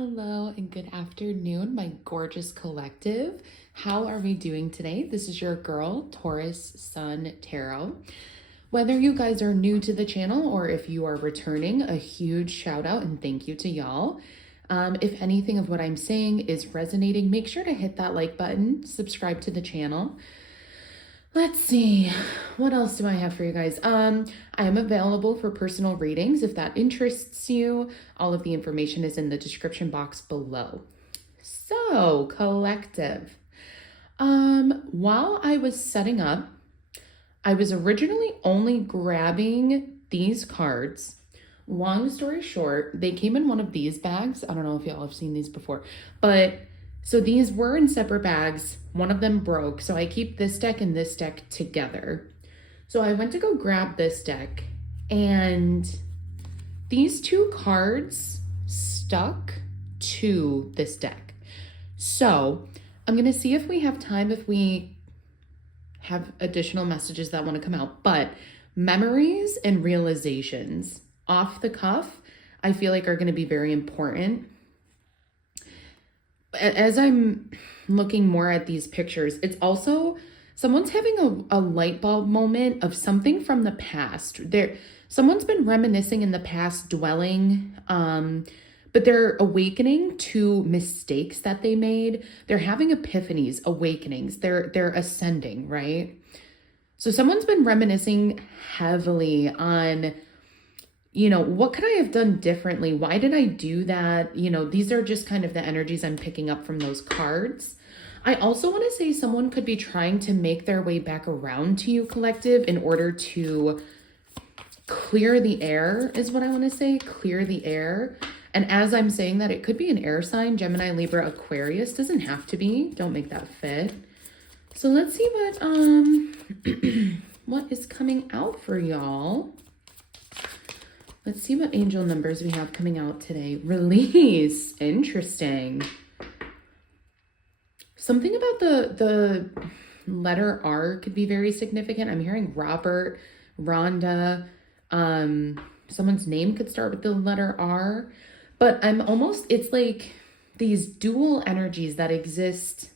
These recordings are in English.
Hello and good afternoon, my gorgeous collective. How are we doing today? This is your girl, Taurus Sun Tarot. Whether you guys are new to the channel or if you are returning, a huge shout out and thank you to y'all. If anything of what I'm saying is resonating, make sure to hit that like button, subscribe to the channel. Let's see, what else do I have for you guys? I am available for personal readings if that interests you. All of the information is in the description box below. So, collective. While I was setting up, I was originally only grabbing these cards. Long story short, they came in one of these bags. I don't know if y'all have seen these before, but so these were in separate bags. One of them broke, so I keep this deck and this deck together. So I went to go grab this deck, and these two cards stuck to this deck. So I'm gonna see if we have time, if we have additional messages that want to come out, but memories and realizations off the cuff, I feel like are going to be very important. As I'm looking more at these pictures, it's also someone's having a light bulb moment of something from the past. Someone's been reminiscing in the past, dwelling, but they're awakening to mistakes that they made. They're having epiphanies, awakenings. They're ascending, right? So someone's been reminiscing heavily on, what could I have done differently? Why did I do that? These are just kind of the energies I'm picking up from those cards. I also want to say someone could be trying to make their way back around to you, collective, in order to clear the air, is what I want to say. Clear the air. And as I'm saying that, it could be an air sign, Gemini, Libra, Aquarius. Doesn't have to be. Don't make that fit. So let's see what is coming out for y'all. Let's see what angel numbers we have coming out today. Release. Interesting. Something about the letter R could be very significant. I'm hearing Robert, Rhonda. Someone's name could start with the letter R. But it's like these dual energies that exist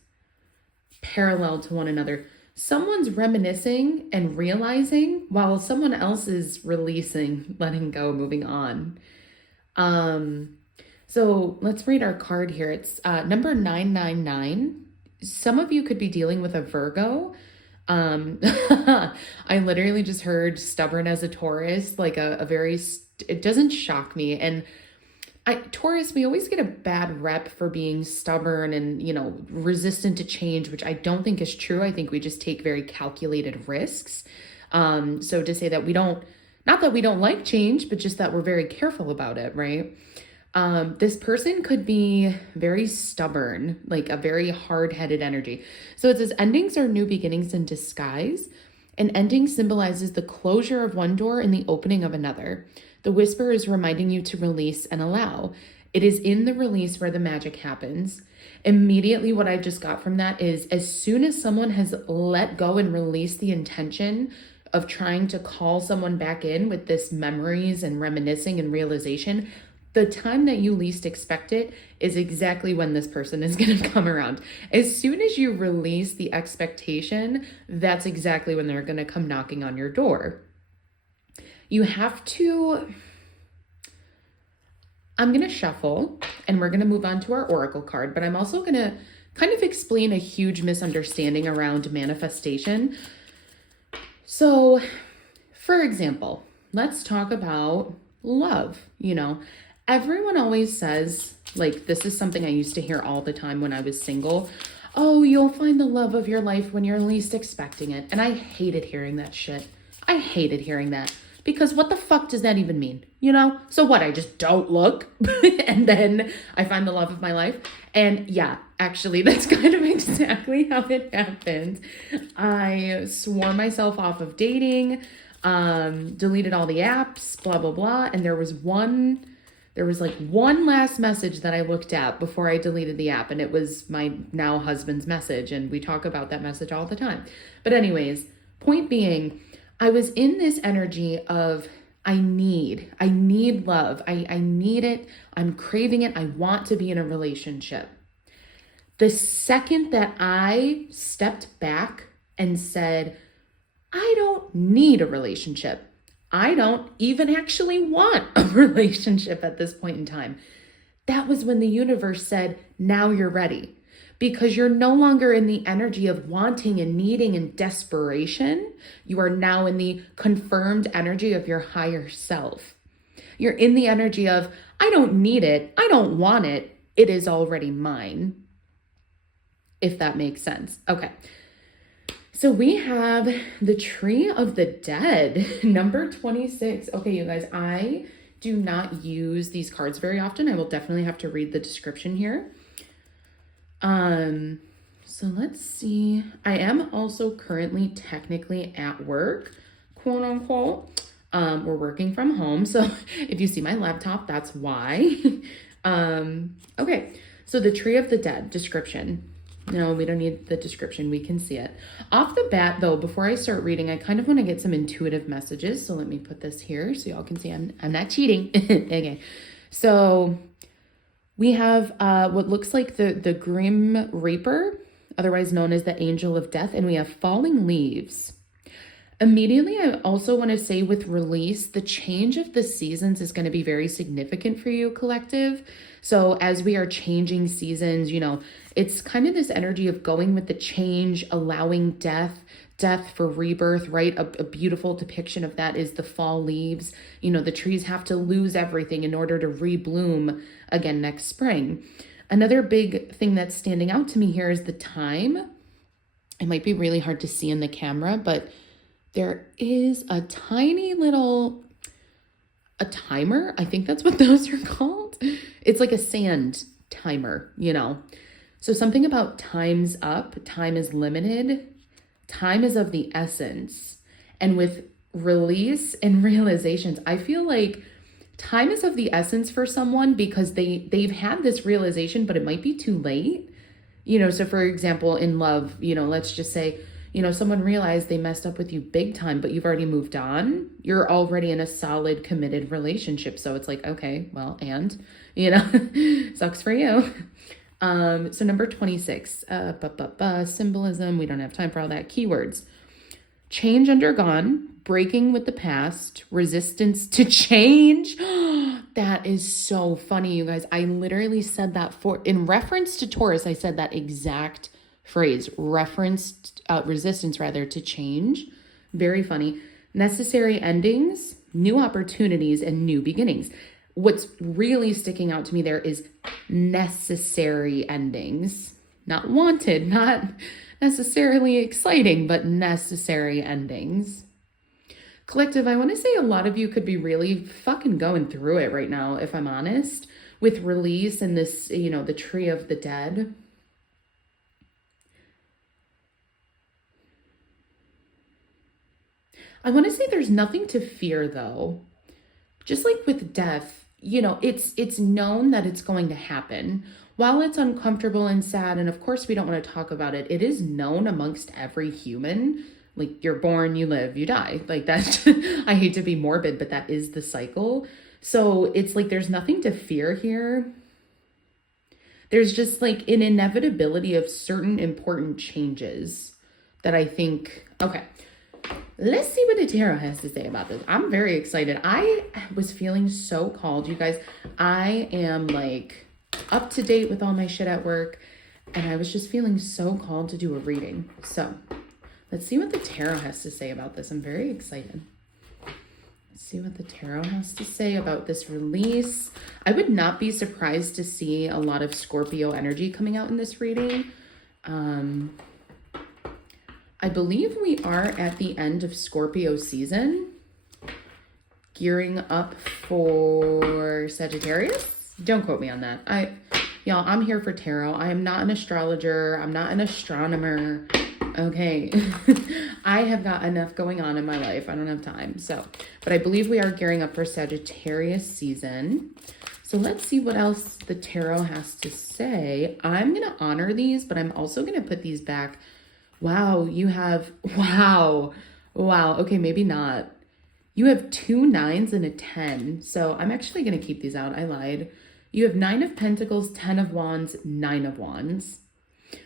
parallel to one another. Someone's reminiscing and realizing while someone else is releasing, letting go, moving on. So let's read our card here. It's number 999. Some of you could be dealing with a Virgo. I literally just heard stubborn as a Taurus, like it doesn't shock me. And Taurus, we always get a bad rep for being stubborn and, resistant to change, which I don't think is true. I think we just take very calculated risks. So to say that not that we don't like change, but just that we're very careful about it, right? This person could be very stubborn, like a very hard-headed energy. So it says endings are new beginnings in disguise. An ending symbolizes the closure of one door and the opening of another. The whisper is reminding you to release and allow. It is in the release where the magic happens. Immediately, what I just got from that is as soon as someone has let go and released the intention of trying to call someone back in with this memories and reminiscing and realization, the time that you least expect it is exactly when this person is going to come around. As soon as you release the expectation, that's exactly when they're going to come knocking on your door. You have to, I'm going to shuffle and we're going to move on to our oracle card, but I'm also going to kind of explain a huge misunderstanding around manifestation. So, for example, let's talk about love. Everyone always says, like, this is something I used to hear all the time when I was single. Oh, you'll find the love of your life when you're least expecting it. And I hated hearing that shit. I hated hearing that. Because what the fuck does that even mean? So what? I just don't look and then I find the love of my life. And yeah, actually, that's kind of exactly how it happened. I swore myself off of dating, deleted all the apps, blah, blah, blah. And there was one last message that I looked at before I deleted the app. And it was my now husband's message. And we talk about that message all the time. But anyways, point being, I was in this energy of I need love. I need it. I'm craving it. I want to be in a relationship. The second that I stepped back and said, I don't need a relationship. I don't even actually want a relationship at this point in time. That was when the universe said, now you're ready. Because you're no longer in the energy of wanting and needing and desperation. You are now in the confirmed energy of your higher self. You're in the energy of, I don't need it. I don't want it. It is already mine. If that makes sense. Okay. So we have the Tree of the Dead, number 26. Okay, you guys, I do not use these cards very often. I will definitely have to read the description here. So let's see. I am also currently technically at work, quote unquote. We're working from home. So if you see my laptop, that's why. Okay. So the Tree of the Dead description. No, we don't need the description. We can see it. Off the bat, though, before I start reading, I kind of want to get some intuitive messages. So let me put this here so y'all can see I'm not cheating. Okay. So we have what looks like the Grim Reaper, otherwise known as the Angel of Death, and we have falling leaves. Immediately, I also want to say with release, the change of the seasons is going to be very significant for you, collective. So as we are changing seasons, you know, it's kind of this energy of going with the change, allowing death for rebirth, right? A beautiful depiction of that is the fall leaves. You know, the trees have to lose everything in order to rebloom again next spring. Another big thing that's standing out to me here is the time. It might be really hard to see in the camera, but there is a tiny little, a timer. I think that's what those are called. It's like a sand timer, you know. So something about time's up, time is limited, time is of the essence. And with release and realizations, I feel like time is of the essence for someone because they've had this realization, but it might be too late. You know, so for example, in love, you know, let's just say, you know, someone realized they messed up with you big time, but you've already moved on. You're already in a solid, committed relationship. So it's like, okay, well, and, you know, sucks for you. So number 26, symbolism. We don't have time for all that. Keywords: change undergone, breaking with the past, resistance to change. That is so funny, you guys. I literally said that in reference to Taurus. I said that exact phrase, resistance rather to change. Very funny. Necessary endings, new opportunities, and new beginnings. What's really sticking out to me there is necessary endings. Not wanted, not necessarily exciting, but necessary endings. Collective, I want to say a lot of you could be really fucking going through it right now, if I'm honest, with release and this, you know, the Tree of the Dead. I want to say there's nothing to fear, though. Just like with death, you know, it's known that it's going to happen. While it's uncomfortable and sad, and of course we don't want to talk about it, it is known amongst every human. Like, you're born, you live, you die. Like, that, I hate to be morbid, but that is the cycle. So it's like there's nothing to fear here. There's just like an inevitability of certain important changes that I think, okay. Let's see what the tarot has to say about this. I'm very excited. I was feeling so called, you guys. I am like up to date with all my shit at work, and I was just feeling so called to do a reading. So let's see what the tarot has to say about this. I'm very excited. Let's see what the tarot has to say about this release. I would not be surprised to see a lot of Scorpio energy coming out in this reading. I believe we are at the end of Scorpio season, gearing up for Sagittarius. Don't quote me on that. Y'all, I'm here for tarot. I am not an astrologer. I'm not an astronomer. Okay. I have got enough going on in my life. I don't have time. So, but I believe we are gearing up for Sagittarius season. So let's see what else the tarot has to say. I'm going to honor these, but I'm also going to put these back. Wow, you have, wow. Okay, maybe not. You have 2 9s and a 10. So I'm actually going to keep these out. I lied. You have 9 of Pentacles, 10 of Wands, 9 of Wands.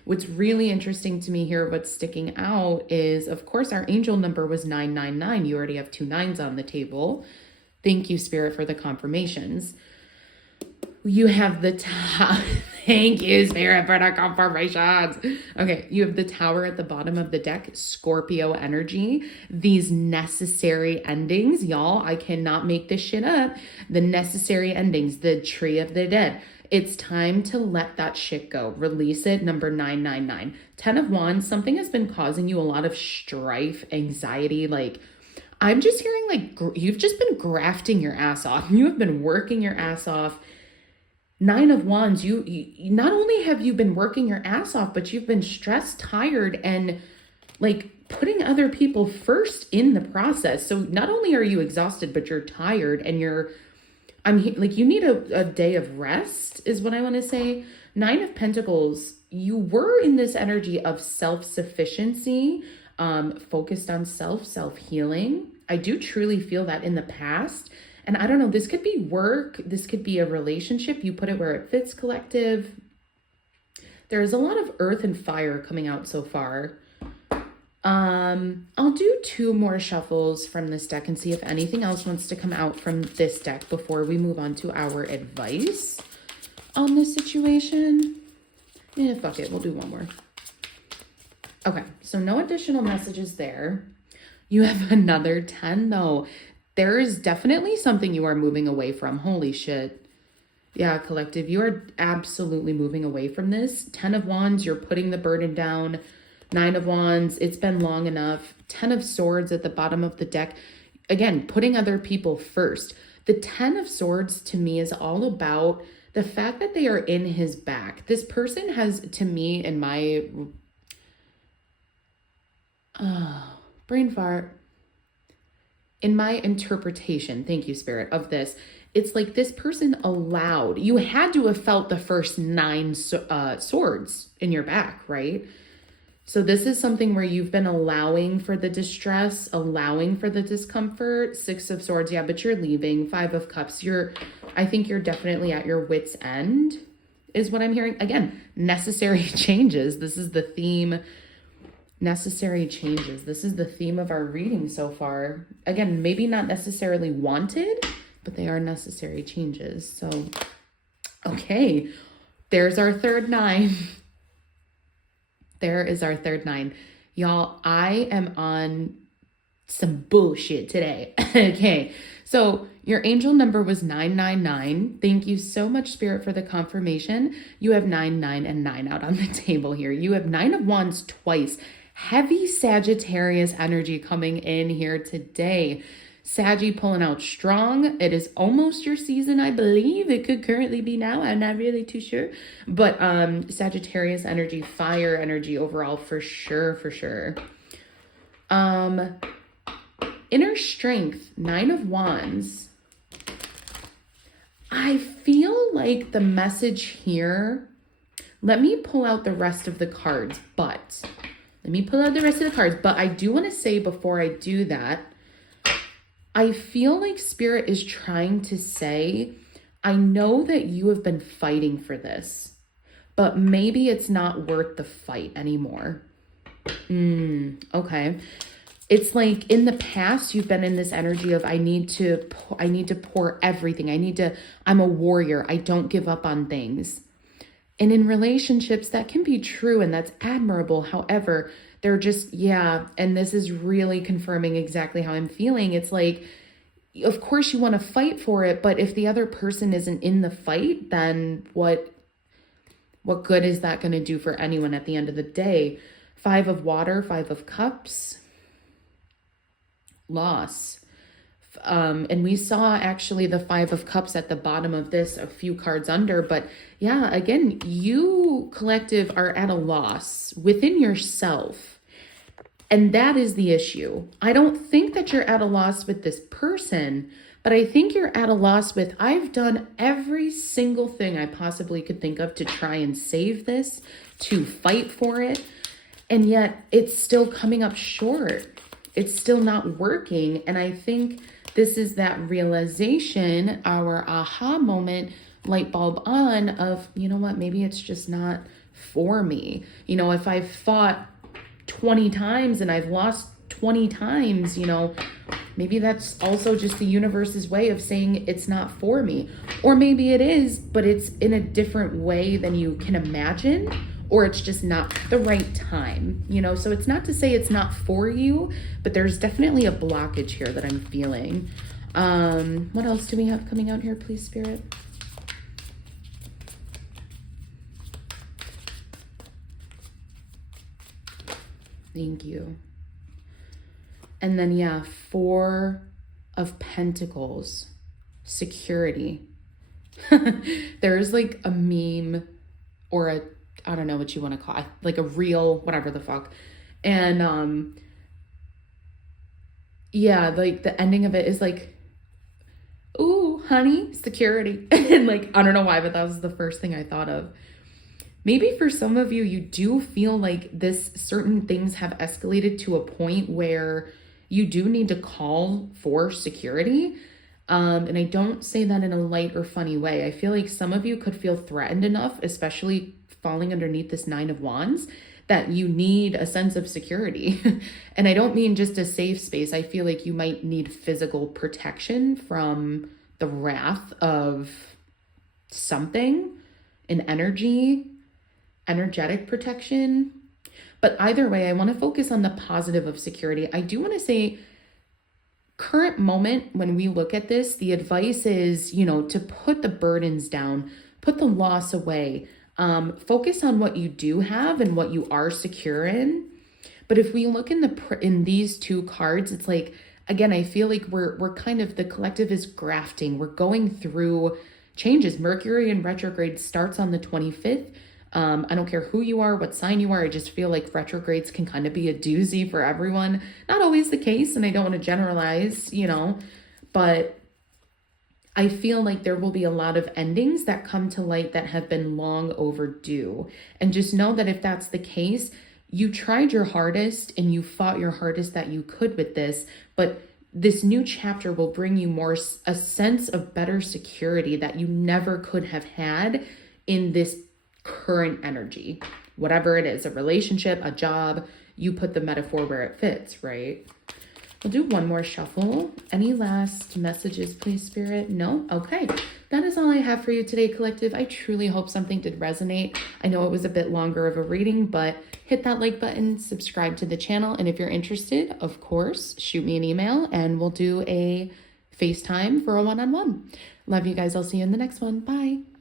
What's really interesting to me here, what's sticking out is, of course, our angel number was 999. You already have 2 9s on the table. Thank you, Spirit, for the confirmations. You have the thank you, Spirit, for the confirmations. Okay, you have the Tower at the bottom of the deck, Scorpio energy. These necessary endings, y'all, I cannot make this shit up. The necessary endings, the Tree of the Dead. It's time to let that shit go. Release it, number 999. 10 of Wands, something has been causing you a lot of strife, anxiety, like, I'm just hearing like you've just been grafting your ass off. You have been working your ass off. 9 of Wands, you not only have you been working your ass off, but you've been stressed, tired, and like putting other people first in the process. So not only are you exhausted, but you're tired and like you need a day of rest is what I want to say. 9 of Pentacles, you were in this energy of self-sufficiency, focused on self-healing. I do truly feel that in the past. And I don't know, this could be work. This could be a relationship. You put it where it fits, collective. There's a lot of earth and fire coming out so far. I'll do 2 more shuffles from this deck and see if anything else wants to come out from this deck before we move on to our advice on this situation. Yeah, fuck it. We'll do 1 more. Okay, so no additional messages there. You have another 10 though. There is definitely something you are moving away from. Holy shit. Yeah, collective, you are absolutely moving away from this. 10 of Wands, you're putting the burden down. 9 of Wands, it's been long enough. 10 of Swords at the bottom of the deck. Again, putting other people first. The 10 of Swords to me is all about the fact that they are in his back. This person has, to me, in my brain fart, in my interpretation, thank you, Spirit, of this, it's like this person allowed, you had to have felt the first 9 swords in your back, right? So this is something where you've been allowing for the distress, allowing for the discomfort. 6 of Swords, yeah, but you're leaving. 5 of Cups, I think you're definitely at your wit's end, is what I'm hearing. Again, necessary changes. This is the theme. Necessary changes. This is the theme of our reading so far. Again, maybe not necessarily wanted, but they are necessary changes. So, okay, there's our third 9. There is our third 9. Y'all, I am on some bullshit today. Okay, so your angel number was 999. Thank you so much, Spirit, for the confirmation. You have 9, 9, and 9 out on the table here. You have 9 of Wands twice. Heavy Sagittarius energy coming in here today. Saggy pulling out strong. It is almost your season, I believe. It could currently be now. I'm not really too sure. But Sagittarius energy, fire energy overall for sure, for sure. Inner strength, 9 of Wands. I feel like the message here, let me pull out the rest of the cards, but I do want to say before I do that, I feel like Spirit is trying to say, I know that you have been fighting for this, but maybe it's not worth the fight anymore. Okay. It's like in the past, you've been in this energy of, I need to pour everything. I'm a warrior. I don't give up on things. And in relationships, that can be true and that's admirable. However, they're just, yeah, and this is really confirming exactly how I'm feeling. It's like, of course you want to fight for it, but if the other person isn't in the fight, then what good is that going to do for anyone at the end of the day? 5 of Water, 5 of Cups, loss. And we saw actually the 5 of Cups at the bottom of this, a few cards under, but yeah, again, you collective are at a loss within yourself. And that is the issue. I don't think that you're at a loss with this person, but I think you're at a loss with, I've done every single thing I possibly could think of to try and save this, to fight for it. And yet it's still coming up short. It's still not working. And I think This is that realization, our aha moment, light bulb on of, you know what, maybe it's just not for me. You know, if I've fought 20 times and I've lost 20 times, you know, maybe that's also just the universe's way of saying it's not for me. Or maybe it is, but it's in a different way than you can imagine, or it's just not the right time, you know? So it's not to say it's not for you, but there's definitely a blockage here that I'm feeling. What else do we have coming out here, please, Spirit? Thank you. And then, yeah, 4 of Pentacles, security. There's like a meme or a, I don't know what you want to call it, like a real, whatever the fuck. And yeah, like the ending of it is like, ooh, honey, security. And like, I don't know why, but that was the first thing I thought of. Maybe for some of you, you do feel like this certain things have escalated to a point where you do need to call for security. And I don't say that in a light or funny way. I feel like some of you could feel threatened enough, especially falling underneath this 9 of Wands, that you need a sense of security. And I don't mean just a safe space. I feel like you might need physical protection from the wrath of something, an energetic protection. But either way, I want to focus on the positive of security. I do want to say, current moment, when we look at this, the advice is, you know, to put the burdens down, put the loss away, focus on what you do have and what you are secure in. But if we look in these 2 cards, it's like, again, I feel like we're kind of, the collective is grafting. We're going through changes. Mercury in retrograde starts on the 25th. I don't care who you are, what sign you are. I just feel like retrogrades can kind of be a doozy for everyone. Not always the case, and I don't want to generalize, you know, but I feel like there will be a lot of endings that come to light that have been long overdue. And just know that if that's the case, you tried your hardest and you fought your hardest that you could with this, but this new chapter will bring you a sense of better security that you never could have had in this current energy, whatever it is, a relationship, a job, you put the metaphor where it fits, right? We'll do one more shuffle. Any last messages, please, Spirit? No? Okay. That is all I have for you today, collective. I truly hope something did resonate. I know it was a bit longer of a reading, but hit that like button, subscribe to the channel, and if you're interested, of course, shoot me an email and we'll do a FaceTime for a one-on-one. Love you guys. I'll see you in the next one. Bye.